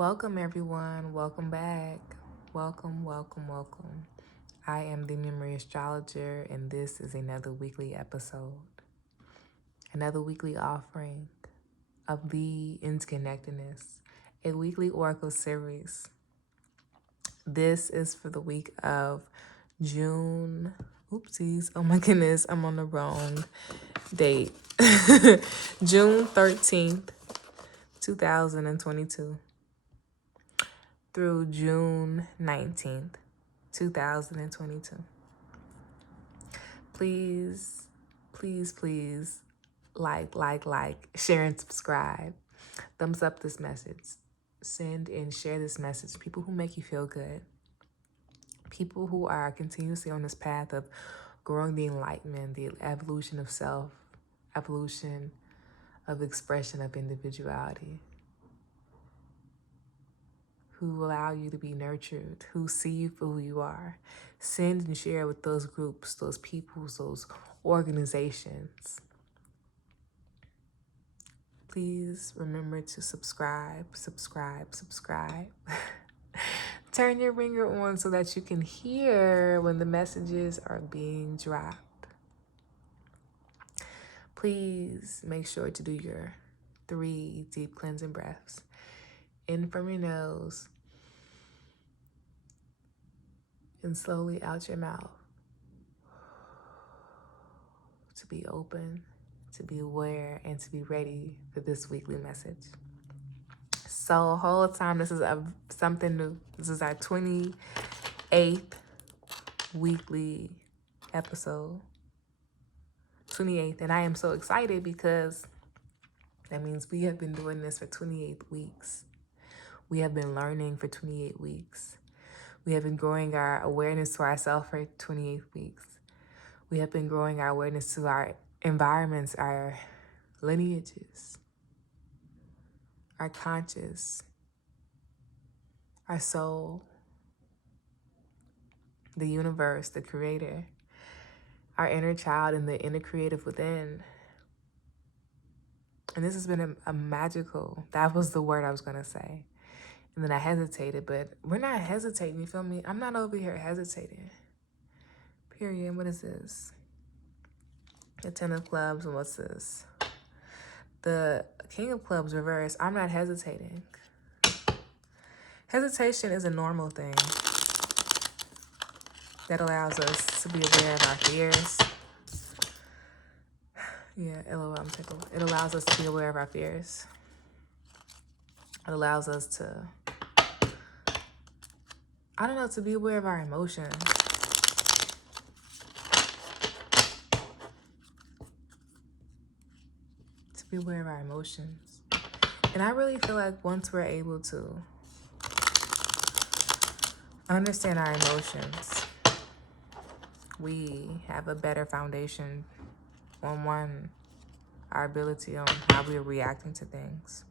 Welcome, everyone. Welcome back. Welcome, welcome, welcome. I am the Memory Astrologer, and this is another weekly episode, another weekly offering of the Interconnected-ness, a weekly oracle series. This is for the week of June. Oopsies. Oh my goodness, I'm on the wrong date. June 13th, 2022. Through June 19th, 2022. Please, please, please like, share and subscribe. Thumbs up this message. Send and share this message. People who make you feel good. People who are continuously on this path of growing the enlightenment, the evolution of self, evolution of expression of individuality. Who allow you to be nurtured, who see you for who you are. Send and share with those groups, those peoples, those organizations. Please remember to subscribe. Turn your ringer on so that you can hear when the messages are being dropped. Please make sure to do your 3 deep cleansing breaths. In from your nose and slowly out your mouth. To be open, to be aware, and to be ready for this weekly message. So whole time, this is something new. This is our 28th weekly episode. 28th, and I am so excited because that means we have been doing this for 28 weeks. We have been learning for 28 weeks. We have been growing our awareness to ourselves for 28 weeks. We have been growing our awareness to our environments, our lineages, our conscious, our soul, the universe, the creator, our inner child, and the inner creative within. And this has been a magical, that was the word I was going to say. And then I hesitated, but we're not hesitating, you feel me? I'm not over here hesitating. Period. What is this? The 10 of clubs, and what's this? The King of clubs reversed. I'm not hesitating. Hesitation is a normal thing that allows us to be aware of our fears. Yeah, LOL, I'm tickled. It allows us to be aware of our fears. It allows us to, to be aware of our emotions. To be aware of our emotions. And I really feel like once we're able to understand our emotions, we have a better foundation on our ability on how we are reacting to things.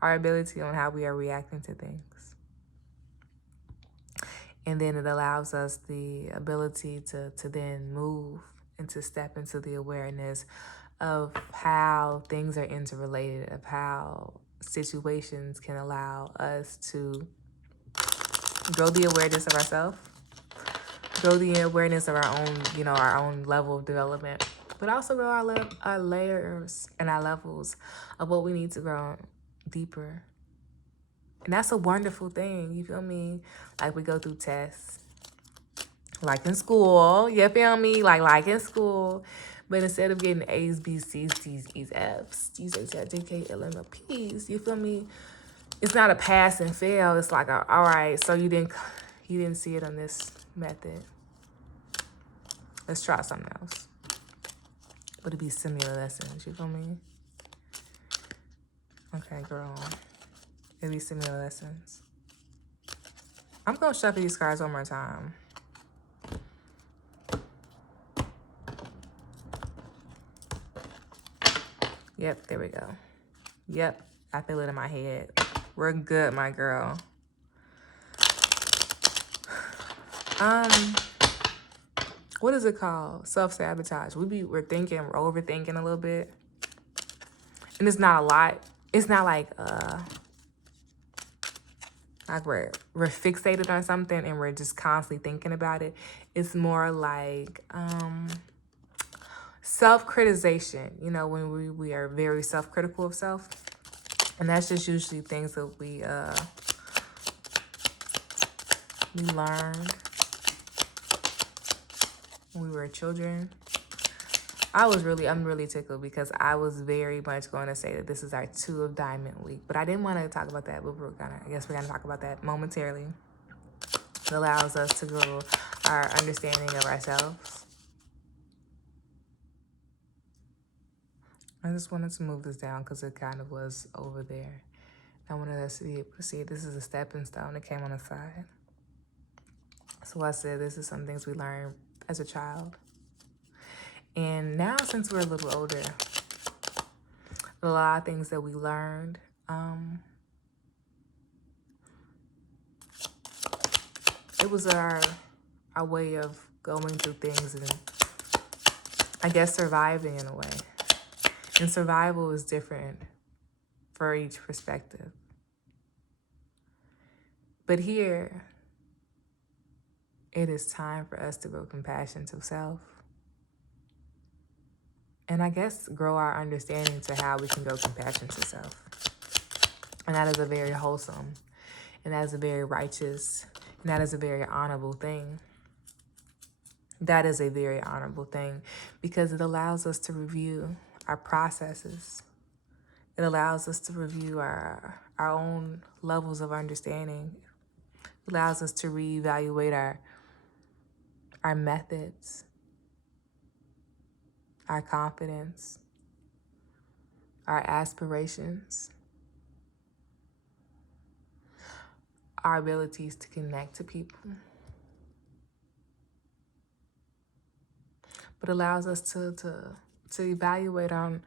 Our ability on how we are reacting to things. And then it allows us the ability to then move and to step into the awareness of how things are interrelated, of how situations can allow us to grow the awareness of ourselves, grow the awareness of our own, our own level of development, but also grow our layers and our levels of what we need to grow deeper. And that's a wonderful thing, you feel me? Like we go through tests, like in school, you feel me? Like in school, but instead of getting A's, B's, C's, D's, E's, F's, G's, H's, I's, J's, L's, and P's, you feel me? It's not a pass and fail. It's like, all right, so you didn't see it on this method. Let's try something else. But it'd be similar lessons, you feel me? Okay, girl. It'd be similar lessons. I'm gonna shuffle these cards one more time. Yep, there we go. Yep, I feel it in my head. We're good, my girl. What is it called? Self-sabotage. We're overthinking a little bit. And it's not a lot. It's not like like we're fixated on something and we're just constantly thinking about it. It's more like self-criticization, you know, when we are very self-critical of self. And that's just usually things that we learned when we were children. I'm really tickled because I was very much going to say that this is our 2 of Diamond week, but I didn't want to talk about that, but I guess we're gonna talk about that momentarily. It allows us to grow our understanding of ourselves. I just wanted to move this down because it kind of was over there. I wanted us to be able to see this is a stepping stone that came on the side. So I said this is some things we learned as a child. And now since we're a little older, a lot of things that we learned, it was our way of going through things and I guess surviving in a way. And survival is different for each perspective. But here, it is time for us to grow compassion to self. And I guess grow our understanding to how we can grow compassion to self. And that is a very wholesome, and that is a very righteous, and that is a very honorable thing. That is a very honorable thing because it allows us to review our processes. It allows us to review our own levels of understanding. It allows us to reevaluate our methods, our confidence, our aspirations, our abilities to connect to people. But allows us to evaluate on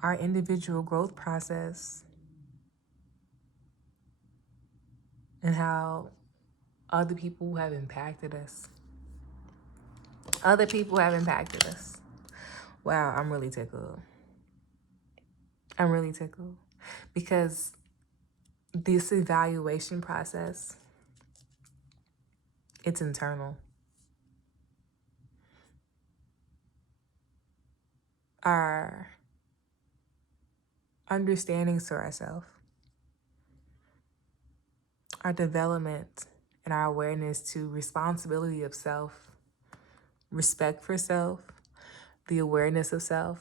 our individual growth process and how other people have impacted us. Other people have impacted us. Wow, I'm really tickled. I'm really tickled because this evaluation process, it's internal. Our understandings to ourselves, our development and our awareness to responsibility of self, respect for self, the awareness of self,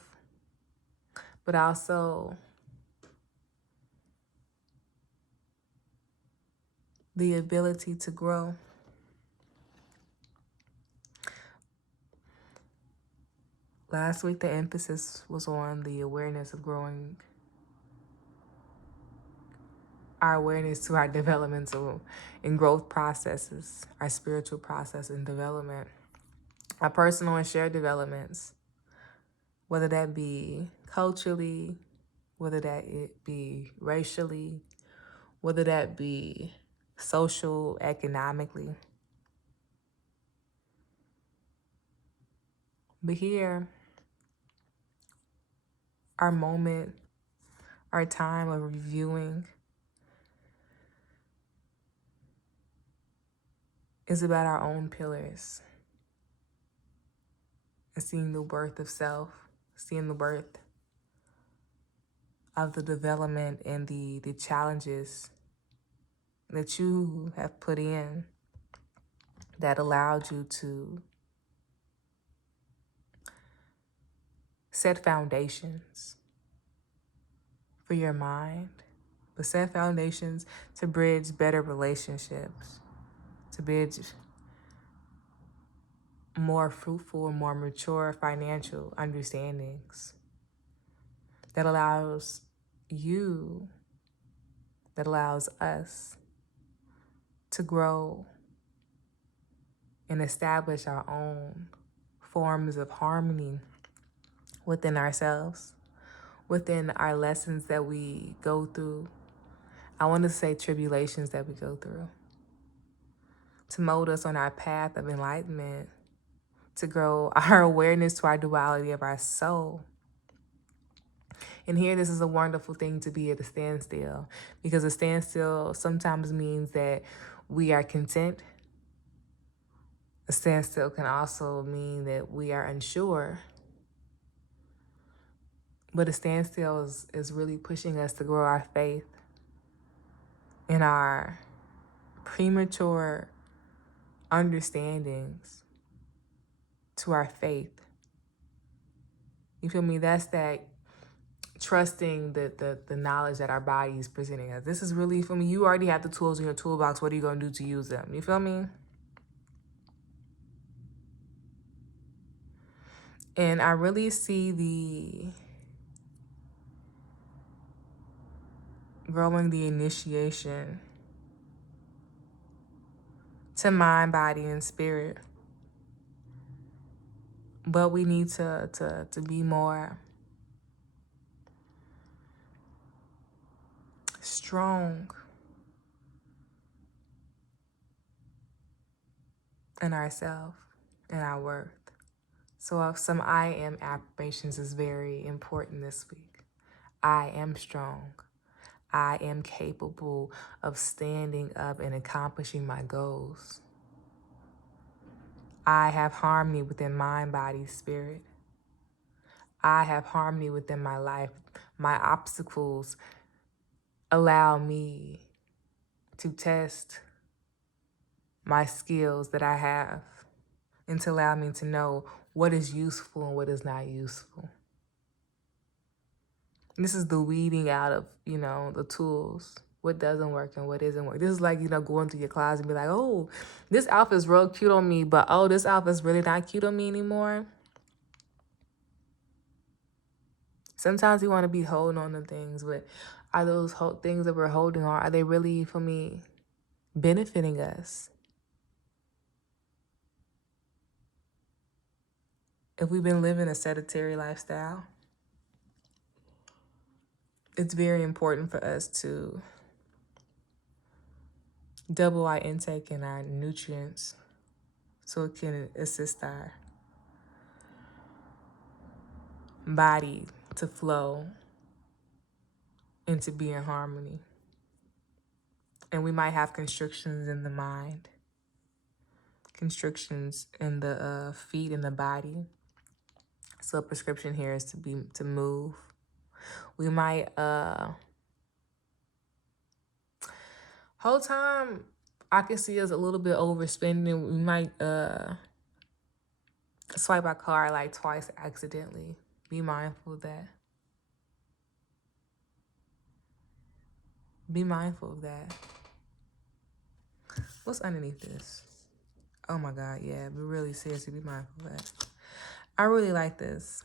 but also the ability to grow. Last week, the emphasis was on the awareness of growing, our awareness to our developmental and growth processes, our spiritual process and development, our personal and shared developments, whether that be culturally, whether that it be racially, whether that be social, economically. But here, our moment, our time of reviewing is about our own pillars and seeing the birth of self, seeing the birth of the development and the challenges that you have put in that allowed you to set foundations for your mind, but set foundations to bridge better relationships, to bridge more fruitful and more mature financial understandings that allows you, that allows us to grow and establish our own forms of harmony within ourselves, within our lessons that we go through. I want to say tribulations that we go through, to mold us on our path of enlightenment, to grow our awareness to our duality of our soul, And here, this is a wonderful thing to be at a standstill, because a standstill sometimes means that we are content. A standstill can also mean that we are unsure. But a standstill is really pushing us to grow our faith in our premature understandings to our faith. You feel me? That's that trusting the knowledge that our body is presenting us. This is really, for me, you already have the tools in your toolbox. What are you going to do to use them? You feel me? And I really see growing the initiation to mind, body, and spirit. But we need to be more strong in ourselves and our worth. So some I am affirmations is very important this week. I am strong. I am capable of standing up and accomplishing my goals. I have harmony within mind, body, spirit. I have harmony within my life. My obstacles allow me to test my skills that I have and to allow me to know what is useful and what is not useful. This is the weeding out of, the tools. What doesn't work and what isn't work. This is like, going through your closet and be like, oh, this outfit is real cute on me, but oh, this outfit is really not cute on me anymore. Sometimes we want to be holding on to things, but are those things that we're holding on, are they really, for me, benefiting us? If we've been living a sedentary lifestyle, it's very important for us to double our intake and our nutrients so it can assist our body to flow and to be in harmony. And we might have constrictions in the mind, constrictions in the feet and the body. So a prescription here is to move. We might whole time I can see us a little bit overspending. We might swipe our card like twice accidentally. Be mindful of that. Be mindful of that. What's underneath this? Oh my God, yeah, but really seriously, be mindful of that. I really like this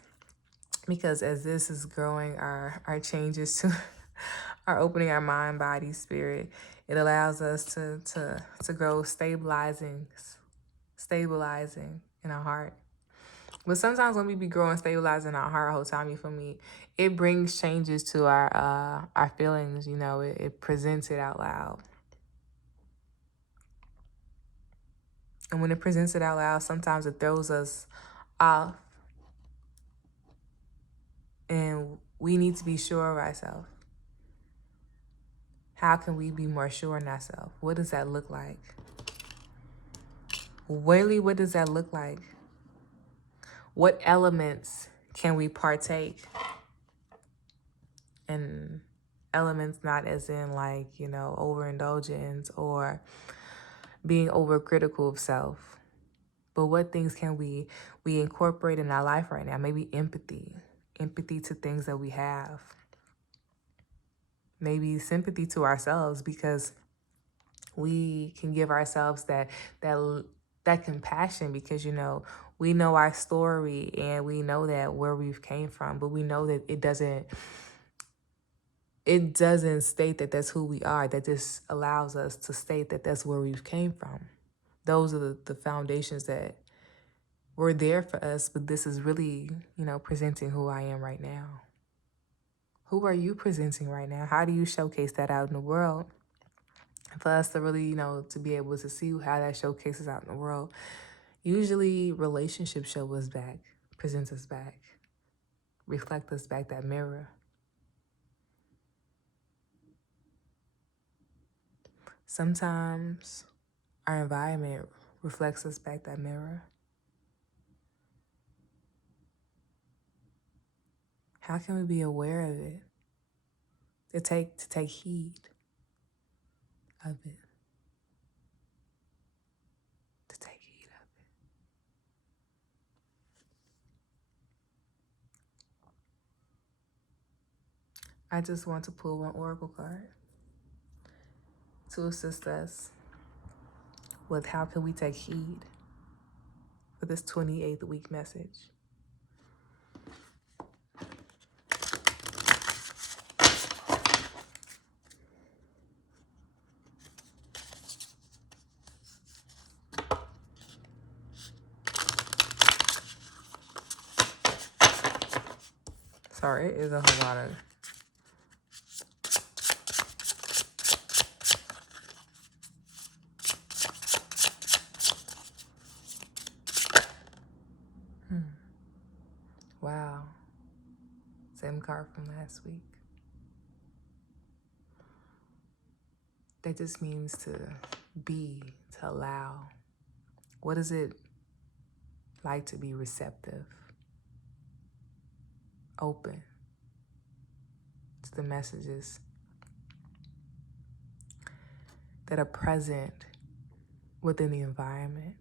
because as this is growing, our changes to are opening our mind, body, spirit. It allows us to grow stabilizing in our heart. But sometimes when we be growing stabilizing our heart whole time, you feel me, it brings changes to our feelings, it presents it out loud. And when it presents it out loud, sometimes it throws us off. And we need to be sure of ourselves. How can we be more sure in ourselves? What does that look like? Really, what does that look like? What elements can we partake? And elements not as in like, overindulgence or being overcritical of self. But what things can we incorporate in our life right now? Maybe empathy to things that we have. Maybe sympathy to ourselves, because we can give ourselves that compassion, because we know our story and we know that where we've came from, but we know that it doesn't state that that's who we are. That just allows us to state that that's where we've came from. Those are the foundations that were there for us, but this is really, presenting who I am right now. Who are you presenting right now? How do you showcase that out in the world? For us to really, to be able to see how that showcases out in the world, usually relationships show us back, present us back, reflect us back, that mirror. Sometimes our environment reflects us back that mirror. How can we be aware of it? To take heed of it. To take heed of it. I just want to pull one oracle card to assist us with how can we take heed for this 28th week message. Sorry, it is a whole lot of... Wow. Same card from last week. That just means to be, to allow. What is it like to be receptive, open to the messages that are present within the environment,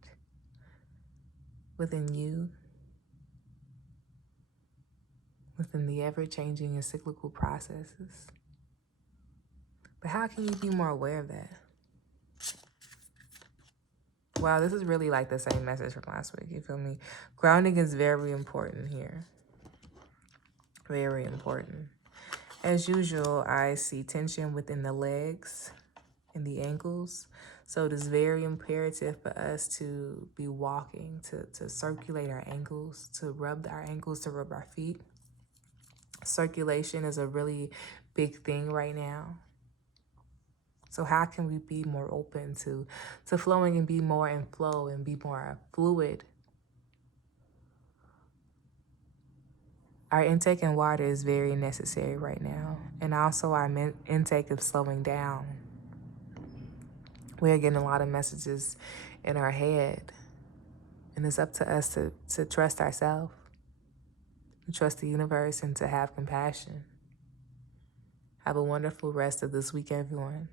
within you, within the ever-changing and cyclical processes? But how can you be more aware of that? Wow, this is really like the same message from last week, you feel me? Grounding is very important here. Very important. As usual, I see tension within the legs and the ankles. So it is very imperative for us to be walking, to circulate our ankles, to rub our ankles, to rub our feet. Circulation is a really big thing right now. So how can we be more open to flowing and be more in flow and be more fluid? Our intake in water is very necessary right now. And also our intake of slowing down. We're getting a lot of messages in our head. And it's up to us to trust ourselves, to trust the universe, and to have compassion. Have a wonderful rest of this week, everyone.